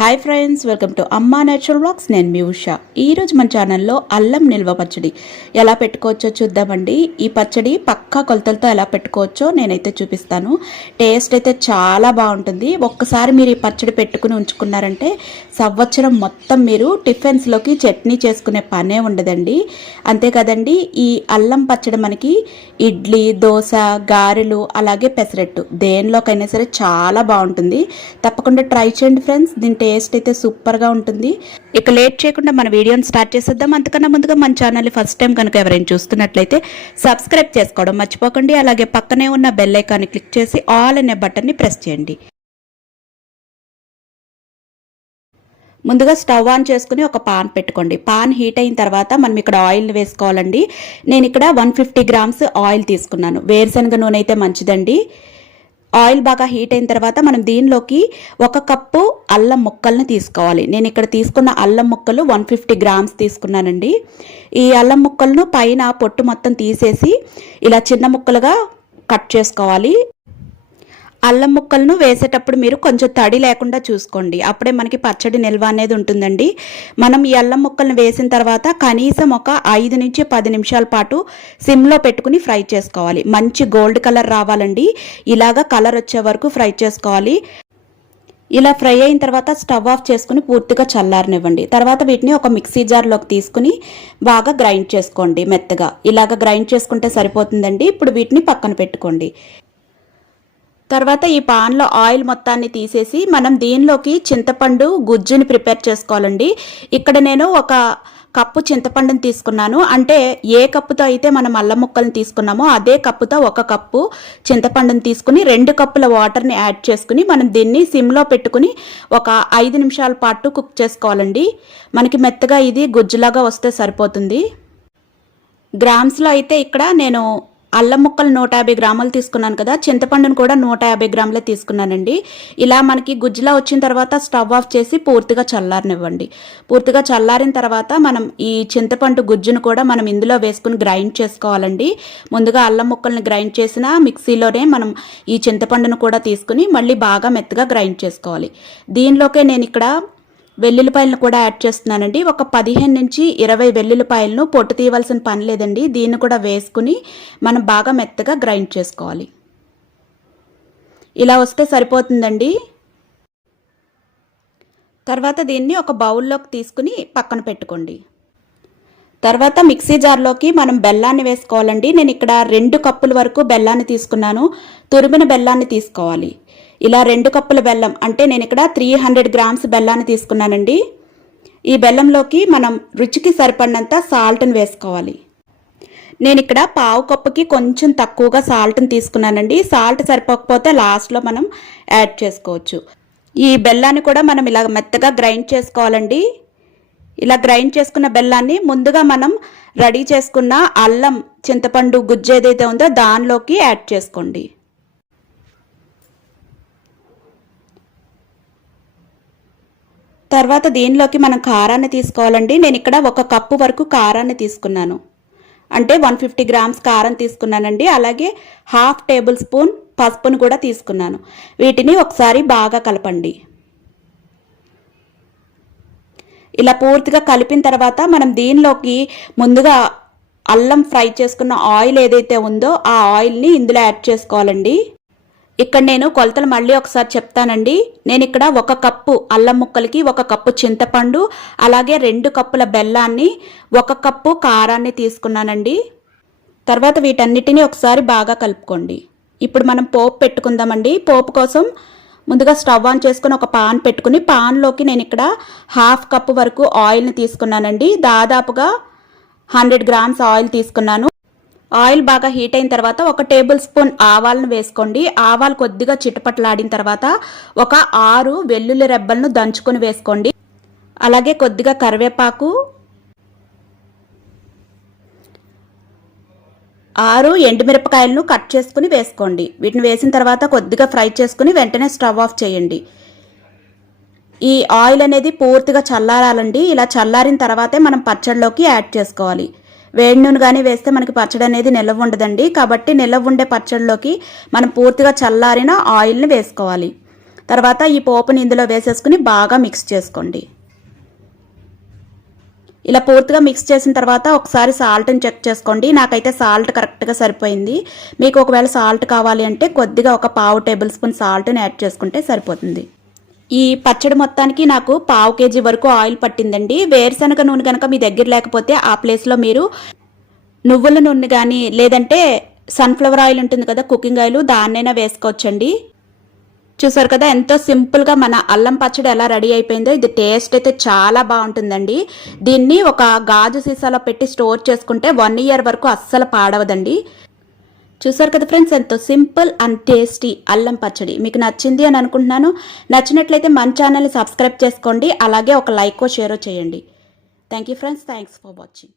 Hi friends, welcome to అమ్మా natural vlogs. నేను మీ ఉషా. ఈరోజు మన ఛానల్లో అల్లం నిల్వ పచ్చడి ఎలా పెట్టుకోవచ్చో చూద్దామండి. ఈ పచ్చడి పక్కా కొలతలతో ఎలా పెట్టుకోవచ్చో నేనైతే చూపిస్తాను. టేస్ట్ అయితే చాలా బాగుంటుంది. ఒక్కసారి మీరు ఈ పచ్చడి పెట్టుకుని ఉంచుకున్నారంటే సంవత్సరం మొత్తం మీరు టిఫిన్స్లోకి చట్నీ చేసుకునే పనే ఉండదండి. అంతే కదండి, ఈ అల్లం పచ్చడి మనకి ఇడ్లీ, దోశ, గారెలు, అలాగే పెసరట్టు దేనిలోకైనా సరే చాలా బాగుంటుంది. తప్పకుండా ట్రై చేయండి ఫ్రెండ్స్. దీని టేస్ట్ అయితే సూపర్గా ఉంటుంది. ఇక లేట్ చేయకుండా మన వీడియోని స్టార్ట్ చేసేద్దాం. అంతకన్నా ముందుగా మన ఛానల్ని ఫస్ట్ టైం కనుక ఎవరైనా చూస్తున్నట్లయితే సబ్స్క్రైబ్ చేసుకోవడం మర్చిపోకండి. అలాగే పక్కనే ఉన్న బెల్ ఐకాన్ని క్లిక్ చేసి ఆల్ అనే బటన్ని ప్రెస్ చేయండి. ముందుగా స్టవ్ ఆన్ చేసుకుని ఒక పాన్ పెట్టుకోండి. పాన్ హీట్ అయిన తర్వాత మనం ఇక్కడ ఆయిల్ని వేసుకోవాలండి. నేను ఇక్కడ 150 గ్రామ్స్ ఆయిల్ తీసుకున్నాను. వేరుశనగ నూనె అయితే మంచిదండి. ఆయిల్ బాగా హీట్ అయిన తర్వాత మనం దీనిలోకి 1 కప్పు అల్లం ముక్కల్ని తీసుకోవాలి. నేను ఇక్కడ తీసుకున్న అల్లం ముక్కలు 150 గ్రామ్స్ తీసుకున్నానండి. ఈ అల్లం ముక్కలను పైన పొట్టు మొత్తం తీసేసి ఇలా చిన్న ముక్కలుగా కట్ చేసుకోవాలి. అల్లం ముక్కలను వేసేటప్పుడు మీరు కొంచెం తడి లేకుండా చూసుకోండి. అప్పుడే మనకి పచ్చడి నిల్వ అనేది ఉంటుందండి. మనం ఈ అల్లం ముక్కలను వేసిన తర్వాత కనీసం ఒక 5 నుంచి 10 నిమిషాల పాటు సిమ్లో పెట్టుకుని ఫ్రై చేసుకోవాలి. మంచి గోల్డ్ కలర్ రావాలండి. ఇలాగా కలర్ వచ్చే వరకు ఫ్రై చేసుకోవాలి. ఇలా ఫ్రై అయిన తర్వాత స్టవ్ ఆఫ్ చేసుకుని పూర్తిగా చల్లారనివ్వండి. తర్వాత వీటిని ఒక మిక్సీ జార్లోకి తీసుకుని బాగా గ్రైండ్ చేసుకోండి. మెత్తగా ఇలాగ గ్రైండ్ చేసుకుంటే సరిపోతుందండి. ఇప్పుడు వీటిని పక్కన పెట్టుకోండి. తర్వాత ఈ పాన్లో ఆయిల్ మొత్తాన్ని తీసేసి మనం దీనిలోకి చింతపండు గుజ్జుని ప్రిపేర్ చేసుకోవాలండి. ఇక్కడ నేను 1 కప్పు చింతపండుని తీసుకున్నాను. అంటే ఏ కప్పుతో అయితే మనం అల్లం ముక్కల్ని తీసుకున్నామో అదే కప్పుతో 1 కప్పు చింతపండుని తీసుకుని 2 కప్పుల వాటర్ని యాడ్ చేసుకుని మనం దీన్ని సిమ్లో పెట్టుకుని ఒక 5 నిమిషాల పాటు కుక్ చేసుకోవాలండి. మనకి మెత్తగా ఇది గుజ్జులాగా వస్తే సరిపోతుంది. గ్రామ్స్లో అయితే ఇక్కడ నేను అల్లం ముక్కలు 150 గ్రాములు తీసుకున్నాను కదా, చింతపండును కూడా 150 గ్రాములే తీసుకున్నానండి. ఇలా మనకి గుజ్జులా వచ్చిన తర్వాత స్టవ్ ఆఫ్ చేసి పూర్తిగా చల్లారనివ్వండి. పూర్తిగా చల్లారిన తర్వాత మనం ఈ చింతపండు గుజ్జును కూడా మనం ఇందులో వేసుకుని గ్రైండ్ చేసుకోవాలండి. ముందుగా అల్లం ముక్కల్ని గ్రైండ్ చేసిన మిక్సీలోనే మనం ఈ చింతపండును కూడా తీసుకుని మళ్ళీ బాగా మెత్తగా గ్రైండ్ చేసుకోవాలి. దీనిలోకే నేను ఇక్కడ వెల్లుల్లిపాయలను కూడా యాడ్ చేస్తున్నానండి. ఒక 15 నుంచి 20 వెల్లుల్లిపాయలను పొట్టు తీయవలసిన పని లేదండి. దీన్ని కూడా వేసుకుని మనం బాగా మెత్తగా గ్రైండ్ చేసుకోవాలి. ఇలా వస్తే సరిపోతుందండి. తర్వాత దీన్ని ఒక బౌల్లోకి తీసుకుని పక్కన పెట్టుకోండి. తర్వాత మిక్సీ జార్లోకి మనం బెల్లాన్ని వేసుకోవాలండి. నేను ఇక్కడ 2 కప్పుల వరకు బెల్లాన్ని తీసుకున్నాను. తురిమిన బెల్లాన్ని తీసుకోవాలి. ఇలా 2 కప్పుల బెల్లం అంటే నేను ఇక్కడ 300 గ్రామ్స్ బెల్లాన్ని తీసుకున్నానండి. ఈ బెల్లంలోకి మనం రుచికి సరిపడినంత సాల్ట్ని వేసుకోవాలి. నేను ఇక్కడ 1/2 కప్పుకి కొంచెం తక్కువగా సాల్ట్ని తీసుకున్నానండి. సాల్ట్ సరిపోకపోతే లాస్ట్లో మనం యాడ్ చేసుకోవచ్చు. ఈ బెల్లాన్ని కూడా మనం ఇలా మెత్తగా గ్రైండ్ చేసుకోవాలండి. ఇలా గ్రైండ్ చేసుకున్న బెల్లాన్ని ముందుగా మనం రెడీ చేసుకున్న అల్లం చింతపండు గుజ్జు ఏదైతే ఉందో దానిలోకి యాడ్ చేసుకోండి. తర్వాత దీనిలోకి మనం కారాన్ని తీసుకోవాలండి. నేను ఇక్కడ 1 కప్పు వరకు కారాన్ని తీసుకున్నాను. అంటే 150 గ్రామ్స్ కారం తీసుకున్నానండి. అలాగే 1/2 టేబుల్ స్పూన్ పసుపును కూడా తీసుకున్నాను. వీటిని ఒకసారి బాగా కలపండి. ఇలా పూర్తిగా కలిపిన తర్వాత మనం దీనిలోకి ముందుగా అల్లం ఫ్రై చేసుకున్న ఆయిల్ ఏదైతే ఉందో ఆ ఆయిల్ని ఇందులో యాడ్ చేసుకోవాలండి. ఇక్కడ నేను కొలతలు మళ్ళీ ఒకసారి చెప్తానండి. నేను ఇక్కడ 1 కప్పు అల్లం ముక్కలకి 1 కప్పు చింతపండు, అలాగే 2 కప్పుల బెల్లాన్ని, 1 కప్పు కారాన్ని తీసుకున్నానండి. తర్వాత వీటన్నిటిని ఒకసారి బాగా కలుపుకోండి. ఇప్పుడు మనం పోపు పెట్టుకుందామండి. పోపు కోసం ముందుగా స్టవ్ ఆన్ చేసుకుని ఒక పాన్ పెట్టుకుని పాన్లోకి నేను ఇక్కడ 1/2 కప్పు వరకు ఆయిల్ని తీసుకున్నానండి. దాదాపుగా 100 గ్రామ్స్ ఆయిల్ తీసుకున్నాను. ఆయిల్ బాగా హీట్ అయిన తర్వాత 1 టేబుల్ స్పూన్ ఆవాలను వేసుకోండి. ఆవాలు కొద్దిగా చిటపటలాడిన తర్వాత ఒక 6 వెల్లుల్లి రెబ్బలను దంచుకొని వేసుకోండి. అలాగే కొద్దిగా కరివేపాకు, 6 ఎండుమిరపకాయలను కట్ చేసుకుని వేసుకోండి. వీటిని వేసిన తర్వాత కొద్దిగా ఫ్రై చేసుకుని వెంటనే స్టవ్ ఆఫ్ చేయండి. ఈ ఆయిల్ అనేది పూర్తిగా చల్లారాలండి. ఇలా చల్లారిన తర్వాతే మనం పచ్చడిలోకి యాడ్ చేసుకోవాలి. వేడి నూనె కానీ వేస్తే మనకి పచ్చడి అనేది నిల్వ ఉండదండి. కాబట్టి నిల్వ ఉండే పచ్చడిలోకి మనం పూర్తిగా చల్లారిన ఆయిల్ని వేసుకోవాలి. తర్వాత ఈ పోపుని ఇందులో వేసేసుకుని బాగా మిక్స్ చేసుకోండి. ఇలా పూర్తిగా మిక్స్ చేసిన తర్వాత ఒకసారి సాల్ట్ని చెక్ చేసుకోండి. నాకైతే సాల్ట్ కరెక్ట్గా సరిపోయింది. మీకు ఒకవేళ సాల్ట్ కావాలి అంటే కొద్దిగా ఒక పావు టేబుల్ స్పూన్ సాల్ట్ని యాడ్ చేసుకుంటే సరిపోతుంది. ఈ పచ్చడి మొత్తానికి నాకు పావు కేజీ వరకు ఆయిల్ పట్టిందండి. వేరుశనగ నూనె కనుక మీ దగ్గర లేకపోతే ఆ ప్లేస్లో మీరు నువ్వుల నూనె కానీ లేదంటే సన్ఫ్లవర్ ఆయిల్ ఉంటుంది కదా, కుకింగ్ ఆయిల్, దాన్నైనా వేసుకోవచ్చండి. చూసారు కదా ఎంతో సింపుల్గా మన అల్లం పచ్చడి ఎలా రెడీ అయిపోయిందో. ఇది టేస్ట్ అయితే చాలా బాగుంటుందండి. దీన్ని ఒక గాజు సీసాలో పెట్టి స్టోర్ చేసుకుంటే 1 ఇయర్ వరకు అస్సలు పాడవదండి. చూసారు కదా ఫ్రెండ్స్, ఎంతో సింపుల్ అండ్ టేస్టీ అల్లం పచ్చడి మీకు నచ్చింది అని అనుకుంటున్నాను. నచ్చినట్లయితే మన ఛానల్ని సబ్స్క్రైబ్ చేసుకోండి. అలాగే ఒక లైక్ షేర్ చేయండి. Thank you friends, thanks for watching.